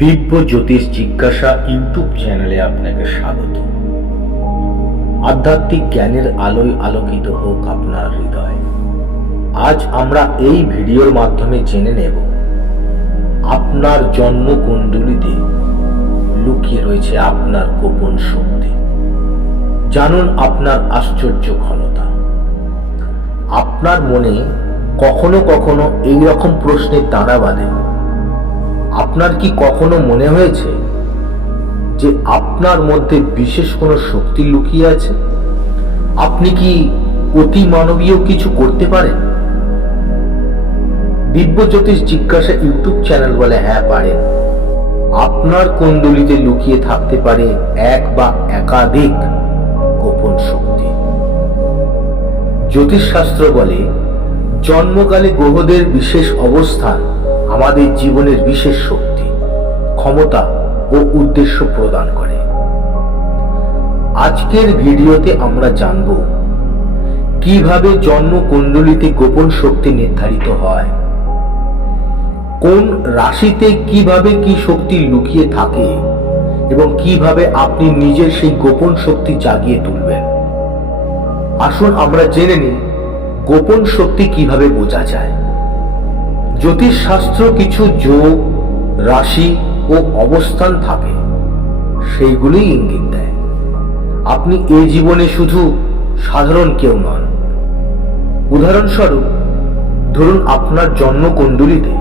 দিব্য জ্যোতিষ জিজ্ঞাসা ইউটিউব চ্যানেলে আপনাকে স্বাগত। আধ্যাত্মিক জ্ঞানের আলোয় আলোকিত হোক আপনার হৃদয়। আজ আমরা এই ভিডিওর মাধ্যমে জেনে নেব, আপনার জন্ম কুণ্ডলিতে লুকিয়ে রয়েছে আপনার গোপন শক্তি। জানুন আপনার আশ্চর্য ক্ষমতা। আপনার মনে কখনো কখনো এই রকম প্রশ্নের দাঁড়া বাঁধে আপনার কি কখনো মনে হয়েছে যে আপনার মধ্যে বিশেষ কোনো শক্তি লুকিয়ে আছে? আপনি কি অতি মানবীয় কিছু করতে পারেন? দিব্য জ্যোতিষ জিজ্ঞাসা ইউটিউব চ্যানেল বলে হ্যাঁ পারেন। আপনার কুণ্ডলিতে লুকিয়ে থাকতে পারে এক বা একাধিক গোপন শক্তি। জ্যোতিষশাস্ত্র বলে, জন্মকালে গ্রহদের বিশেষ অবস্থান আমাদের জীবনের বিশেষ শক্তি, ক্ষমতা ও উদ্দেশ্য প্রদান করে। আজকের ভিডিওতে আমরা জানব কীভাবে জন্ম কুণ্ডলিতে গোপন শক্তি নির্ধারিত হয়, কোন রাশিতে কীভাবে কি শক্তি লুকিয়ে থাকে এবং কীভাবে আপনি নিজের সেই গোপন শক্তি জাগিয়ে তুলবেন। আসুন আমরা জেনে নিই গোপন শক্তি কীভাবে বোঝা যায়। জ্যোতিষ শাস্ত্র কিছু যোগ, রাশি ও অবস্থান থাকে, সেইগুলোই ইঙ্গিত দেয়। আপনি এ জীবনে শুধু সাধারণ কেউ নন। উদাহরণস্বরূপ, ধরুন আপনার জন্মকুণ্ডলিতে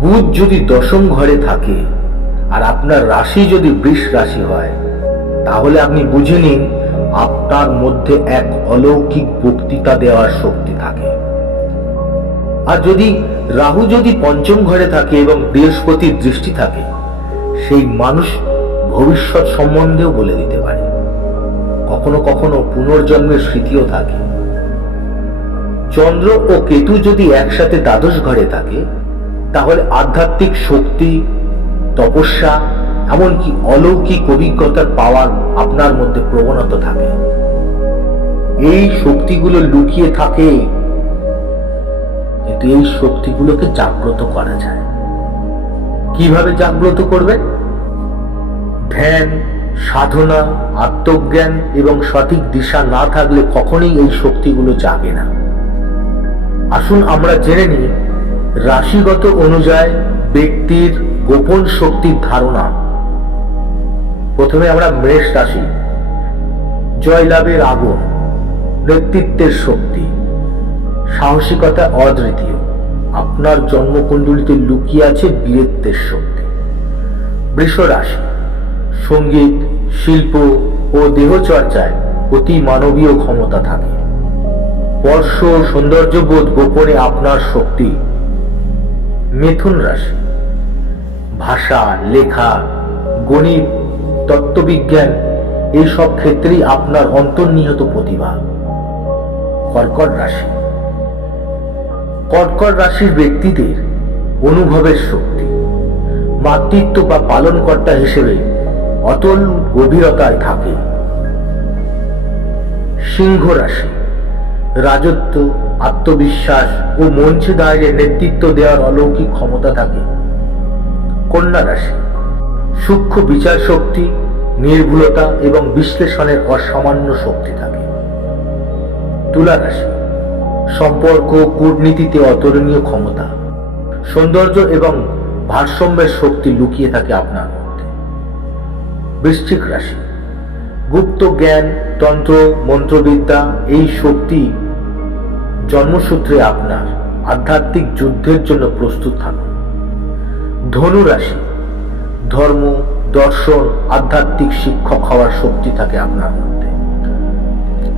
বুধ যদি দশম ঘরে থাকে আর আপনার রাশি যদি বৃষ রাশি হয়, তাহলে আপনি বুঝে নিন, আপনার মধ্যে এক অলৌকিক বক্তৃতা দেওয়ার শক্তি থাকে। আর যদি রাহু যদি পঞ্চম ঘরে থাকে এবং বৃহস্পতির দৃষ্টি থাকে, সেই মানুষ ভবিষ্যৎ সম্বন্ধেও বলে দিতে পারে। কখনো কখনো পুনর্জন্মের স্মৃতিও থাকে। চন্দ্র ও কেতু যদি একসাথে দ্বাদশ ঘরে থাকে, তাহলে আধ্যাত্মিক শক্তি, তপস্যা, এমনকি অলৌকিক অভিজ্ঞতার পাওয়ার আপনার মধ্যে প্রবণতা থাকে। এই শক্তিগুলো লুকিয়ে থাকে কিন্তু এই শক্তিগুলোকে জাগ্রত করা যায়। কীভাবে জাগ্রত করবেন ধ্যান, সাধনা, আত্মজ্ঞান এবং সঠিক দিশা না থাকলে কখনোই এই শক্তিগুলো জাগে না। আসুন আমরা জেনে নিই, রাশিগত অনুযায়ী ব্যক্তির গোপন শক্তির ধারণা। প্রথমে আমরা মেষ রাশি, জয়লাভের আগুন, নেতৃত্বের শক্তি। সাহসিকতা অদ্বিতীয়। আপনার জন্মকুণ্ডলিতে লুকিয়ে আছে বীরত্বের শক্তি বৃষ রাশি সংগীত, শিল্প ও দেহচর্চায় অতি মানবীয় ক্ষমতা থাকে। স্পর্শ সৌন্দর্যবোধ গোপনে আপনার শক্তি। মিথুন রাশি, ভাষা, লেখা, গণিত, তত্ত্ববিজ্ঞান এইসব ক্ষেত্রেই আপনার অন্তর্নিহিত প্রতিভা। কর্কট রাশি কর্কট রাশির ব্যক্তিদের অনুভবের শক্তি, মাতৃত্ব বা পালনকর্তা হিসেবে অতল গভীরতায় থাকে। সিংহ রাশি, রাজত্ব, আত্মবিশ্বাস ও মঞ্চে দাঁড়িয়ে নেতৃত্ব দেওয়ার অলৌকিক ক্ষমতা থাকে। কন্যা রাশি, সূক্ষ্ম বিচার শক্তি, নির্ভুলতা এবং বিশ্লেষণের অসামান্য শক্তি থাকে। তুলা রাশি সম্পর্ক, কূটনীতিতে অতুলনীয় ক্ষমতা। সৌন্দর্য এবং ভারসাম্যের শক্তি লুকিয়ে থাকে আপনার মধ্যে। বৃশ্চিক রাশি। গুপ্ত জ্ঞান, তন্ত্র, মন্ত্রবিদ্যা, এই শক্তি জন্মসূত্রে আপনার আধ্যাত্মিক যুদ্ধের জন্য প্রস্তুত থাকুন। ধনু রাশি। ধর্ম, দর্শন, আধ্যাত্মিক শিক্ষক হওয়ার শক্তি থাকে আপনার মধ্যে।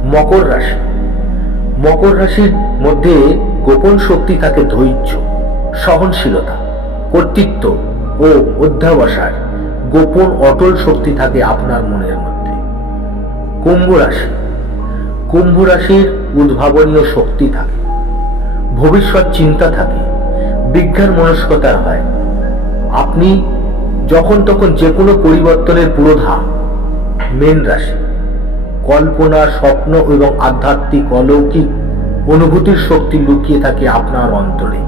মকর রাশি। মকর রাশির মধ্যে গোপন শক্তি থাকে ধৈর্য, সহনশীলতা, কর্তৃত্ব ও অধ্যাবসার গোপন অটল শক্তি থাকে আপনার মনের মধ্যে। কুম্ভ রাশি, কুম্ভ রাশির উদ্ভাবনীয় শক্তি থাকে। ভবিষ্যৎ চিন্তা থাকে, বিজ্ঞান মনস্কতার হয়। আপনি যখন তখন যে কোনো পরিবর্তনের পুরোধা, মেন রাশি কল্পনা, স্বপ্ন এবং আধ্যাত্মিক অলৌকিক অনুভূতির শক্তি লুকিয়ে থাকে আপনার অন্তরে।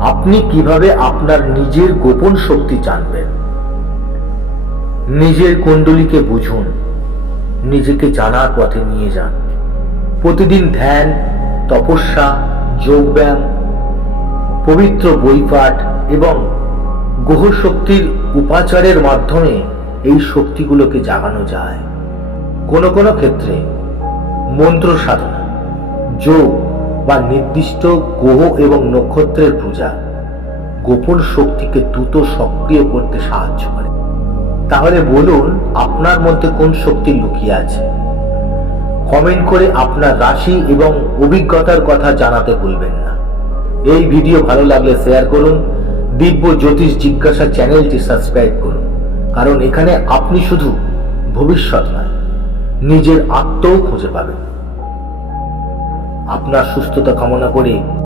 আপনি কীভাবে আপনার নিজের গোপন শক্তি জানবেন? নিজের কুণ্ডলীকে বুঝুন, নিজেকে জানার পথে নিয়ে যান। প্রতিদিন ধ্যান, তপস্যা, যোগব্যায়াম, পবিত্র বইপাঠ এবং গ্রহ শক্তির উপাচারের মাধ্যমে এই শক্তিগুলোকে জাগানো যায়। কোনো কোনো ক্ষেত্রে মন্ত্র সাধনা, যোগ বা নির্দিষ্ট গ্রহ এবং নক্ষত্রের পূজা গোপন শক্তিকে দ্রুত সক্রিয় করতে সাহায্য করে। তাহলে বলুন, আপনার মধ্যে কোন শক্তি লুকিয়ে আছে? কমেন্ট করে আপনার রাশি এবং অভিজ্ঞতার কথা জানাতে ভুলবেন না। এই ভিডিও ভালো লাগলে শেয়ার করুন, দিব্য জ্যোতিষ জিজ্ঞাসা চ্যানেলটি সাবস্ক্রাইব করুন, কারণ এখানে আপনি শুধু ভবিষ্যৎ নয় নিজের আত্মও খুঁজে পাবেন। আপনার সুস্থতা কামনা করে।